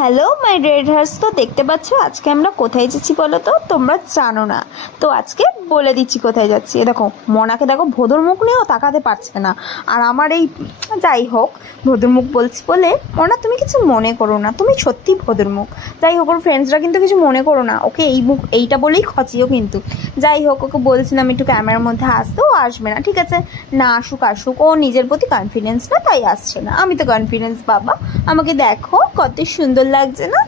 Hello my red hertz. তো দেখতে পাচ্ছ আজকে আমরা কোথায় যাচ্ছি বলো তো? তোমরা জানো না, তো আজকে বলে দিচ্ছি কোথায় যাচ্ছি। দেখো মনাকে, দেখো ভোদর মুখ নিয়েও তাকাতে পারছে না। আর আমার এই যাই হোক, ভোদর মুখ বলছি বলে মনা তুমি কিছু মনে করো না, তুমি সত্যি ভোদর মুখ। যাই হোক, ওর ফ্রেন্ডসরা কিন্তু কিছু মনে করো না, ওকে এই মুখ এইটা বলেই খচিও কিন্তু। যাই হোক, ওকে বলছিলাম একটু ক্যামেরার মধ্যে আসতে, ও আসবে না, ঠিক আছে না আসুক আসুক, ও নিজের প্রতি কনফিডেন্স না তাই আসছে না। আমি তো কনফিডেন্স বাবা, আমাকে দেখো কত সুন্দর লাগছে না?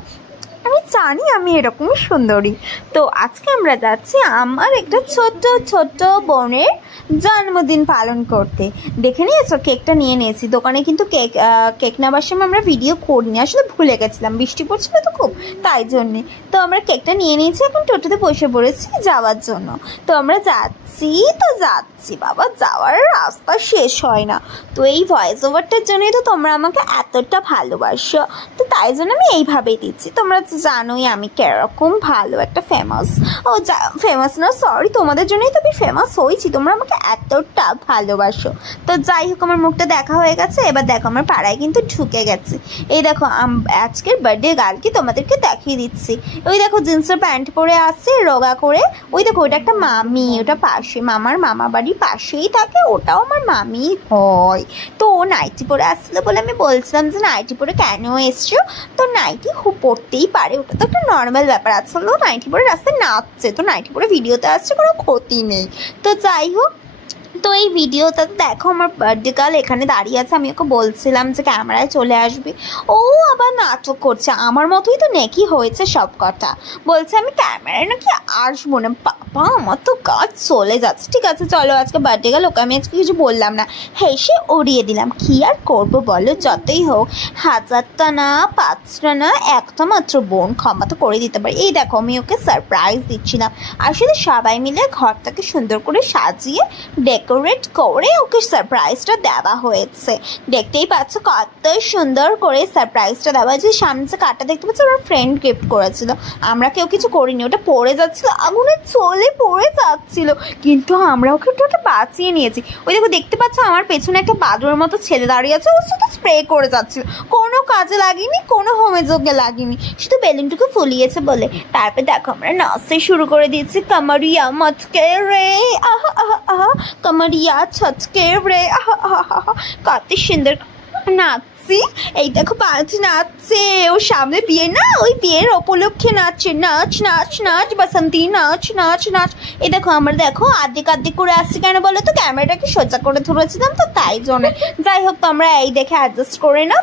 আমি জানি আমি এরকমই সুন্দরী। তো আজকে আমরা যাচ্ছি আমার একটা ছোট্ট ছোট্ট বোনের জন্মদিন পালন করতে। দেখে নিয়েছো কেকটা নিয়ে নিয়েছি দোকানে, কিন্তু কেক নেওয়ার সময় আমরা ভিডিও করিনি, আসলে ভুলে গেছিলাম, বৃষ্টি পড়ছিল তো খুব, তাই জন্যে। তো আমরা কেকটা নিয়ে নিয়েছি, এখন টোটোতে বসে পড়েছি যাওয়ার জন্য। তো আমরা যাচ্ছি বাবা, যাওয়ার রাস্তা শেষ হয় না। তো এই ভয়েস ওভারটার জন্যই তো তোমরা আমাকে এতটা ভালোবাসো, তো তাই জন্য আমি এইভাবেই দিচ্ছি। তোমরা তো জানোই আমি কিরকম ভালো একটা ফেমাস, ফেমাস না সরি, তোমাদের জন্যই তো আমি ফেমাস হয়েছি, তোমরা আমাকে এতটা ভালোবাসো। তো যাই হোক, আমার মুখটা দেখা হয়ে গেছে, এবার দেখো আমার পাড়ায় কিন্তু ঢুকে গেছে। এই দেখো আজকের বার্থডে গার্লকে তোমাদেরকে দেখিয়ে দিচ্ছি। ওই দেখো জিন্সের প্যান্ট পরে আসছে রোগা করে, ওই দেখো ওটা একটা মামি, ওটা পাশে মামার মামা বাড়ির পাশেই থাকে, ওটাও আমার মামি হয়। তো ও নাইটি পরে আসছিল বলে আমি বলছিলাম যে নাইটি পরে কেন এসছো? তো নাইটি পরতেই পারে, ওটা তো একটা নর্মাল ব্যাপার। আসলে ও নাইটি পরে রাস্তায় নাচছে, তো নাইটি পরে ভিডিওতে আসছে, কোনো ক্ষতি নেই। তো যাই হোক, তো এই ভিডিওটা দেখো আমার বার্থডে গার্ল এখানে দাঁড়িয়ে আছে, আমি ওকে বলছিলাম যে ক্যামেরায় চলে আসবে, ও আবার নাটক করছে, আমার মতোই তো নেকি হয়েছে সব কথা, বলছে আমি ক্যামেরায় নাকি আসবো না। বাবা আমার তো কাজ চলে যাচ্ছে। ঠিক আছে চলো, আজকে বার্থডে গার্ল, ওকে আমি আজকে কিছু বললাম না, হেসে উড়িয়ে দিলাম। কি আর করবো বলো, যতই হোক 1000টা না 5টা না একটা মাত্র বোন, ক্ষমা তো করে দিতে পারি। এই দেখো আমি ওকে সারপ্রাইজ দিচ্ছিলাম, আসলে সবাই মিলে ঘরটাকে সুন্দর করে সাজিয়ে ডেকোরেট করে ওকে সারপ্রাইজটা দেওয়া হয়েছে। দেখতেই পাচ্ছ কত সুন্দর করে সারপ্রাইজটা দেওয়া হয়েছে। সামনে যে কার্ডটা দেখতে পাচ্ছ ওর ফ্রেন্ড গিফট করেছিল, আমরা কেউ কিছু করিনি, ওটা পড়ে যাচ্ছিল, আগুনে চলে পড়ে যাচ্ছিল, কিন্তু আমরা ওকে ওটা বাঁচিয়ে নিয়েছি। ওই দেখো দেখতে পাচ্ছ আমার পেছনে একটা বাদুরের মতো ছেলে দাঁড়িয়ে আছে, ওর সাথে স্প্রে করে যাচ্ছিল, কোনো কাজে লাগেনি, কোনো হোমেযোগে লাগেনি, শুধু বেলুনটুকু ফুলিয়েছে বলে। তারপরে দেখো আমরা নাচতে শুরু করে দিয়েছি, কামারিয়া মচকে রে আহা আহা আহা, কামারিয়া ছচকে রে আহা আহা আহা, কত সুন্দর নাচছি। এই দেখো পাঁচ নাচছে, ওর সামনে বিয়ে না, ওই বিয়ের উপলক্ষে নাচছে, নাচ নাচ নাচ বাসন্তী নাচ নাচ নাচ। এই দেখো আমরা দেখো আর্ধেক আর্ধেক করে আসছি, কেন বলো তো ক্যামেরাটাকে সোজা করে ধরেছিলাম তো তাই জন্য। যাই হোক তোমরা এই দেখে অ্যাডজাস্ট করে নাও।